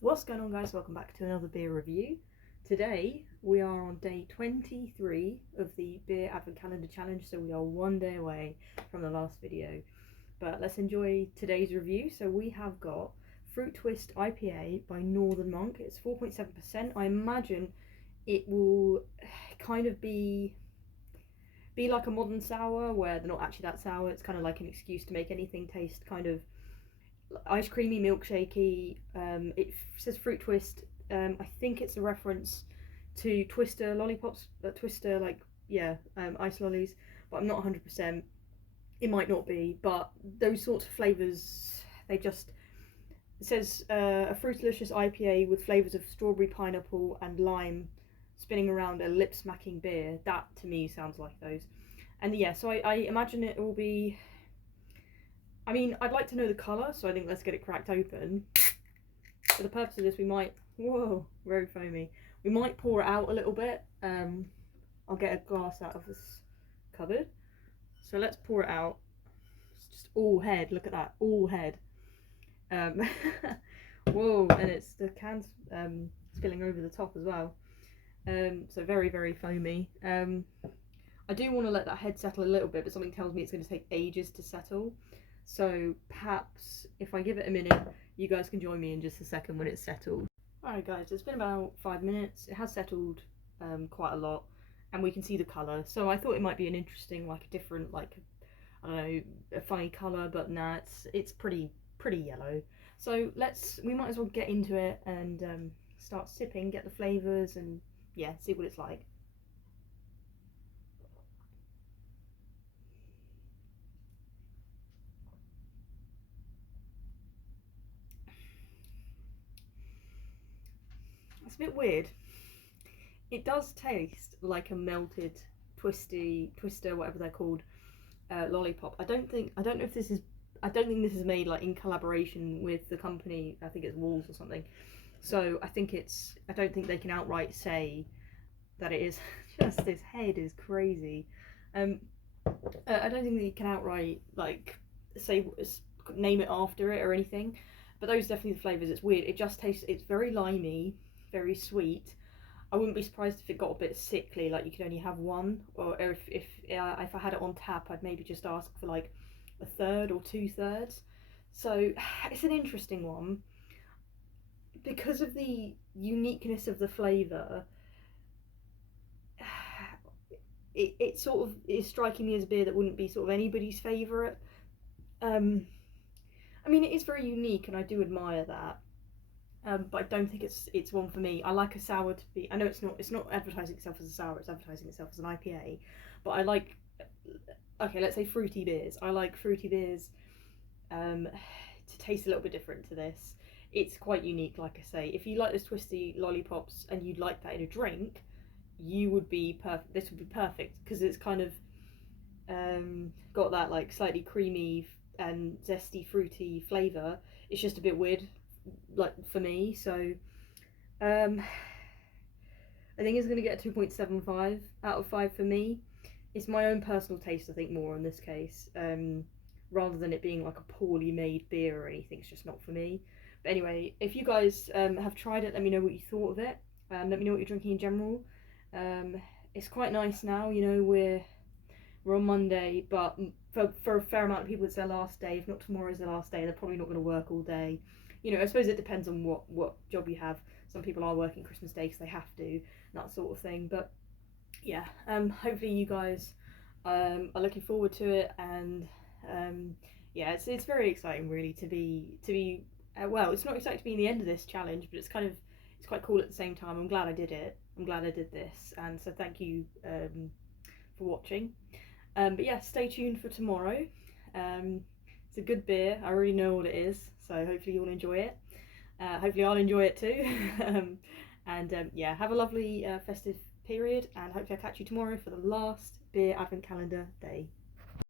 What's going on, guys? Welcome back to another beer review. Today we are on day 23 of the beer advent calendar challenge, so we are one day away from the last video. But let's enjoy today's review. So we have got Fruit Twist IPA by Northern Monk. It's 4.7%. I imagine it will kind of be like a modern sour where they're not actually that sour. It's kind of like an excuse to make anything taste kind of ice creamy, milkshakey. It says Fruit Twist. I think it's a reference to Twister lollipops, Twister ice lollies, but I'm not 100%. It might not be, but those sorts of flavors, they just. It says a fruitalicious IPA with flavors of strawberry, pineapple, and lime, spinning around a lip-smacking beer. That to me sounds like those. And yeah, so I imagine it will be. I mean, I'd like to know the colour, so I think let's get it cracked open. For the purpose of this, we might. Whoa, very foamy. We might pour it out a little bit. I'll get a glass out of this cupboard. So let's pour it out. It's just all head. Look at that, all head. Whoa, and it's the cans spilling over the top as well. So very, very foamy. I do want to let that head settle a little bit, but something tells me it's going to take ages to settle. So perhaps if I give it a minute, you guys can join me in just a second when it's settled. Alright guys, it's been about 5 minutes. It has settled quite a lot, and we can see the colour. So I thought it might be an interesting, like a different, like, I don't know, a funny colour, but nah, it's pretty yellow. So we might as well get into it and start sipping, get the flavours, and yeah, see what it's like. It's a bit weird. It does taste like a melted twister, whatever they're called, lollipop. I don't know if this is. I don't think this is made like in collaboration with the company. I think it's Walls or something. So I think it's. I don't think they can outright say that it is. Just this head is crazy. I don't think they can outright like say name it after it or anything. But those are definitely the flavors. It's weird. It just tastes. It's very limey, very sweet. I wouldn't be surprised if it got a bit sickly, like you could only have one, or if I had it on tap, I'd maybe just ask for like a third or 2/3. So it's an interesting one because of the uniqueness of the flavour. It sort of is striking me as a beer that wouldn't be sort of anybody's favourite. Um, I mean, it is very unique, and I do admire that. But I don't think it's one for me. I like a sour to be. I know it's not advertising itself as a sour. It's advertising itself as an IPA. But I like. Okay, let's say fruity beers. I like fruity beers to taste a little bit different to this. It's quite unique, like I say. If you like those twisty lollipops and you'd like that in a drink, you would be perfect. This would be perfect because it's kind of got that like slightly creamy and zesty fruity flavour. It's just a bit weird, like for me. So um, I think it's going to get a 2.75 out of 5 for me. It's my own personal taste, I think, more in this case, rather than it being like a poorly made beer or anything. It's just not for me. But anyway, if you guys have tried it, let me know what you thought of it. Let me know what you're drinking in general. It's quite nice now. You know, we're on Monday, but for a fair amount of people, it's their last day. If not tomorrow is their last day, they're probably not going to work all day. You know, I suppose it depends on what job you have. Some people are working Christmas Day because they have to, that sort of thing. But yeah, hopefully you guys are looking forward to it, and yeah, it's very exciting really to be well, it's not exciting to be in the end of this challenge, but it's quite cool at the same time. I'm glad I did it. I'm glad I did this, and so thank you for watching. But yeah, stay tuned for tomorrow. It's a good beer. I already know what it is, so hopefully you'll enjoy it. Hopefully I'll enjoy it too. And yeah, have a lovely festive period, and hopefully I'll catch you tomorrow for the last beer advent calendar day.